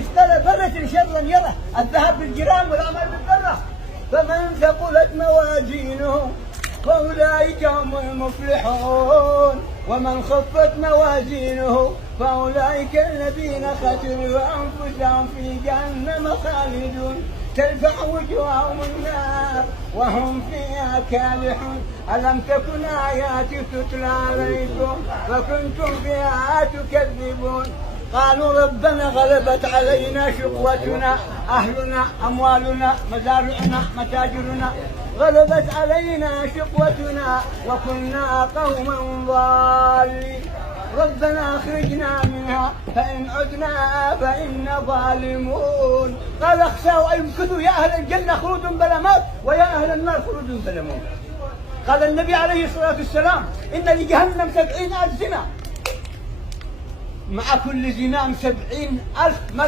مثقال ذرة شرا يره، الذهب بالجرام والعمل بالذرة. فمن ثقلت موازينه فأولئك هم المفلحون، ومن خفت موازينه فأولئك الذين خسروا أنفسهم في جهنم خالدون، تلفح وجوههم النار وهم فيها كالحون. ألم تكن آياتي تتلى عليكم فكنتم بها تكذبون؟ قالوا ربنا غلبت علينا شقوتنا، أهلنا أموالنا مزارعنا متاجرنا، غلبت علينا شقوتنا وكنا قوما ضالين، ربنا أخرجنا منها فإن عدنا فإنا ظالمون. قال اخسأوا أي امكثوا يا أهل الجنة خلود بلا موت ويا أهل النار خلود بلا موت. قال النبي عليه الصلاة والسلام إن لجهنم 70,000 زنا، مع كل زنام 70,000 ملك.